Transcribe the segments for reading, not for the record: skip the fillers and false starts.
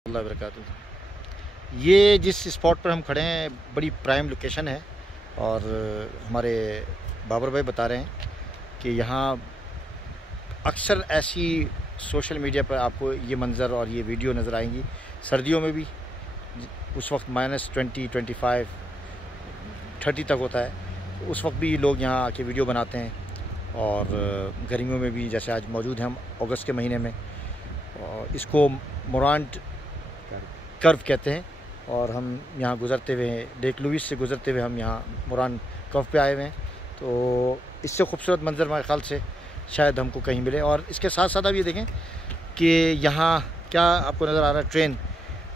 अल्लाह वबरकातुहू। ये जिस स्पॉट पर हम खड़े हैं बड़ी प्राइम लोकेशन है और हमारे बाबर भाई बता रहे हैं कि यहाँ अक्सर ऐसी सोशल मीडिया पर आपको ये मंज़र और ये वीडियो नज़र आएंगी। सर्दियों में भी उस वक्त -20, 25, 30 तक होता है, उस वक्त भी लोग यहाँ आके वीडियो बनाते हैं। और गर्मियों में भी जैसे आज मौजूद हैं हम अगस्त के महीने में, और इसको मोरांट कर्व कहते हैं। और हम यहाँ गुज़रते हुए लेक लुइस से गुज़रते हुए हम यहाँ मोरांट कर्व पे आए हुए हैं। तो इससे खूबसूरत मंज़र मेरे ख़्याल से शायद हमको कहीं मिले। और इसके साथ साथ आप ये देखें कि यहाँ क्या आपको नज़र आ रहा है, ट्रेन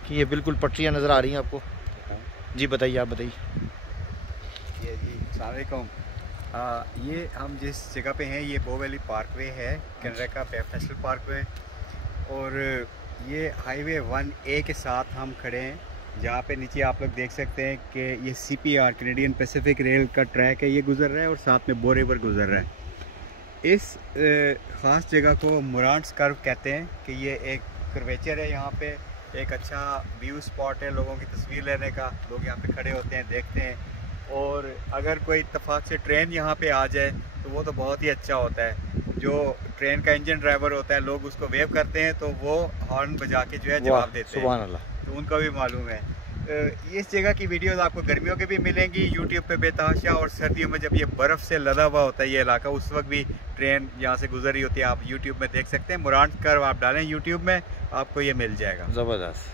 की ये बिल्कुल पटरियाँ नज़र आ रही हैं आपको। जी बताइए, आप बताइए। ये जी अस्सलाम वालेकुम। ये हम जिस जगह पे हैं ये बो वैली पार्कवे है, कनाडा का नेशनल पार्कवे। और ये हाईवे 1A के साथ हम खड़े हैं, जहाँ पे नीचे आप लोग देख सकते हैं कि ये CPR कैनेडियन पैसिफिक रेल का ट्रैक है, ये गुज़र रहा है और साथ में बो रिवर गुज़र रहा है। इस ख़ास जगह को मोरांट्स कर्व कहते हैं कि ये एक कर्वेचर है। यहाँ पे एक अच्छा व्यू स्पॉट है लोगों की तस्वीर लेने का। लोग यहाँ पे खड़े होते हैं, देखते हैं। और अगर कोई इत्तेफाक से ट्रेन यहाँ पे आ जाए तो वो तो बहुत ही अच्छा होता है। जो ट्रेन का इंजन ड्राइवर होता है, लोग उसको वेव करते हैं तो वो हॉर्न बजा के जो है जवाब देते हैं। सुभान अल्लाह। तो उनको भी मालूम है। इस जगह की वीडियोस आपको गर्मियों के भी मिलेंगी यूट्यूब पे बेतहाशा, और सर्दियों में जब ये बर्फ़ से लदा हुआ होता है ये इलाका, उस वक्त भी ट्रेन यहाँ से गुजर रही होती है। आप यूट्यूब में देख सकते हैं, मोरांट कर्व आप डालें यूट्यूब में, आपको ये मिल जाएगा। ज़बरदस्त।